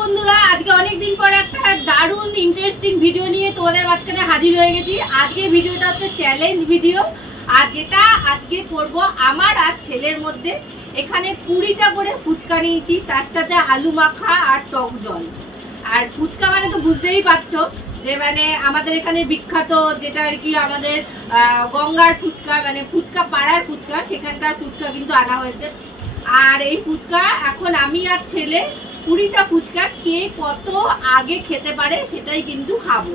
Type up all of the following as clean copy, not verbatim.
বন্ধুরা, আজকে অনেক দিন পর একটা দারুণ ইন্টারেস্টিং ভিডিও নিয়ে তোমাদের মাঝখানে হাজির হয়ে গেছি। আজকে ভিডিওটা হচ্ছে চ্যালেঞ্জ ভিডিও। আর যেটা আজকে করব আমার আর ছেলের মধ্যে, এখানে 20টা করে ফুচকা নিয়েছি, তার সাথে আলু মাখা আর টক জল। আর ফুচকা মানে তো বুঝতেই পারছো যে মানে আমাদের এখানে বিখ্যাত, যেটা আর কি আমাদের গঙ্গার ফুচকা, মানে ফুচকা পাড়ার ফুচকা, সেখানকার ফুচকা কিন্তু আনা হয়েছে। আর এই ফুচকা এখন আমি আর ছেলে 20টা ফুচকা কে কত আগে খেতে পারে সেটাই কিন্তু খাবো।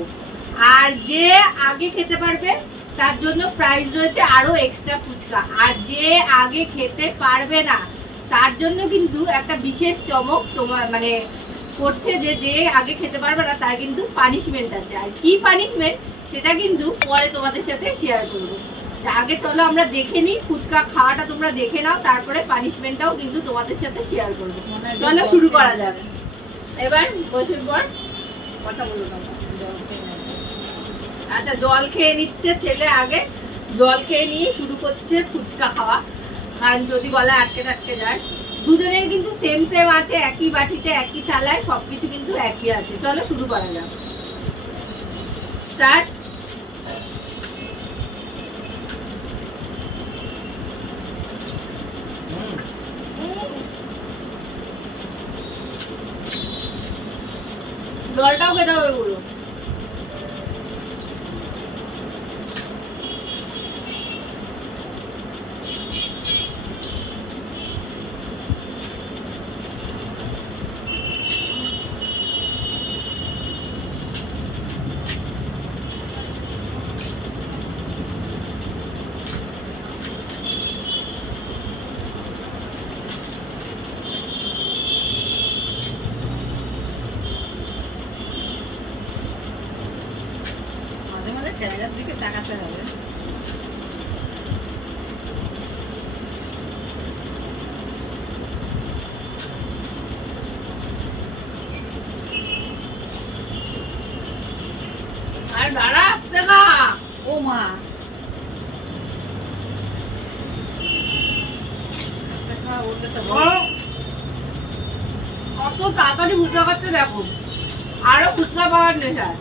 আর যে আগে খেতে পারবে তার জন্য প্রাইস রয়েছে আরো এক্সট্রা ফুচকা। আর যে আগে খেতে পারবে না তার জন্য কিন্তু একটা বিশেষ চমক তোমার মানে করছে, যে যে আগে খেতে পারবে না তার কিন্তু পানিশমেন্ট আছে। আর কি পানিশমেন্ট সেটা কিন্তু পরে তোমাদের সাথে শেয়ার করবো। আগে চলো আমরা দেখে নিই, ফুচকা খাওয়াটা তোমরা দেখে নাও, তারপরে পানিশমেন্টটাও কিন্তু তোমাদের সাথে শেয়ার করবো। চলো শুরু করা যাবে। এবার বসে পর কথা বলো না। আচ্ছা, জল খেয়ে নিচ্ছে ছেলে, আগে জল খেয়ে নিয়ে শুরু করছে ফুচকা খাওয়া। কারণ যদি গলা আটকে থাকতে যায়, দুজনের কিন্তু সেম সেম আছে, একই বাটিতে একই থালায় সবকিছু কিন্তু একই আছে। চলো শুরু করা যাক, স্টার্ট। জলটাও খেতে হবে পুরো। জায়গার দিকে তাকাতে হবে। আর দাঁড়া আসছে না। ও মা, কত তাড়াতাড়ি ফুচকা খাচ্ছে দেখো, আরো ফুচকা পাওয়ার নেশায়।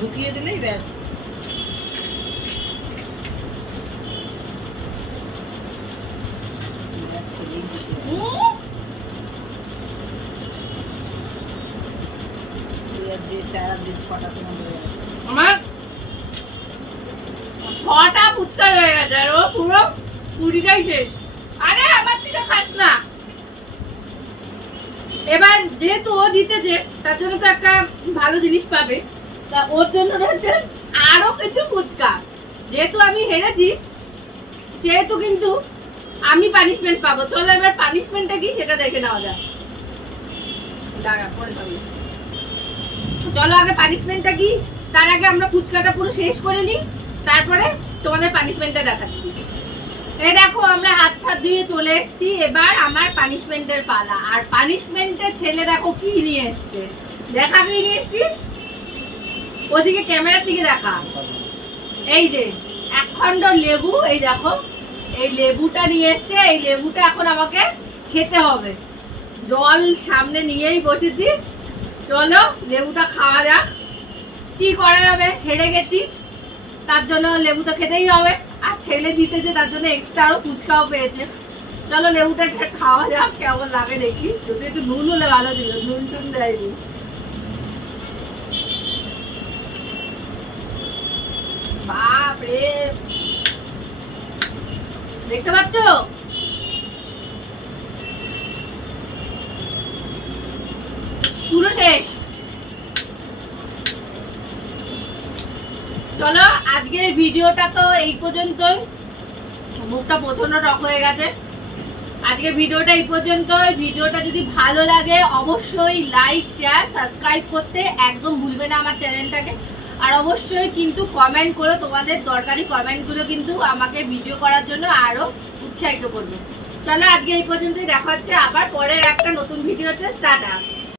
ঢুকিয়ে দিলেই ব্যাস। আমার 6টা ফুচকা রয়ে গেছে আর ও পুরো 20টাই শেষ। আরে আমার থেকে খাস না। এবার যেহেতু ও জিতেছে তার জন্য তো একটা ভালো জিনিস পাবে, তা ওর জন্য রয়েছে আরো কিছু ফুচকা। যেহেতু আমি হেরেছি সেহেতু কিন্তু আমি পানিশমেন্ট পাবো। চলো এবার পানিশমেন্টটা কি সেটা দেখে নেওয়া যায়। দাঁড়া পরে পাবি। চলো আগে পানিশমেন্টটা কি, তার আগে আমরা ফুচকাটা পুরো শেষ করে নিই, তারপরে তোমাদের পানিশমেন্টটা দেখাচ্ছি। এই দেখো আমরা হাত হাত দিয়ে চলে এসেছি, এবার আমার পানিশমেন্টের পালা। আর পানিশমেন্টের ছেলে দেখো কি নিয়ে এসছে, দেখা কি নিয়ে এসছিস, ওদিকে ক্যামেরার দিকে দেখা। এই যে 1 খন্ড লেবু, এই দেখো এই লেবুটা নিয়ে এসছে। এই লেবুটা এখন আমাকে খেতে হবে। জল সামনে নিয়েই বসেছি, চলো লেবুটা খাওয়া যাক। কি করা যাবে, হেরে গেছি তার জন্য লেবু তো খেতেই হবে। আর ছেলে জিতেছে তার জন্য এক্সট্রা আরো ফুচকাও পেয়েছে। চলো লেবুটা খাওয়া যাক, কেমন লাগে দেখি। যদি একটু নুন হলে ভালো ছিল, নুন টুন দেয়নি। বাপরে, দেখতে পাচ্ছ পুরো শেষ। চলো আজকের ভিডিওটা তো এই পর্যন্তই। মুখটা প্রচন্ড টক হয়ে গেছে। আজকে ভিডিওটা এই পর্যন্ত। ভিডিওটা যদি ভালো লাগে অবশ্যই লাইক শেয়ার সাবস্ক্রাইব করতে একদম ভুলবে না আমার চ্যানেলটাকে। আর অবশ্যই কিন্তু কমেন্ট করো, তোমাদের দরকারি কমেন্টগুলো কিন্তু আমাকে ভিডিও করার জন্য আরো উৎসাহিত করবে। চলো আজকে এই পর্যন্তই, দেখা হচ্ছে আবার পরের একটা নতুন ভিডিওতে। টাটা।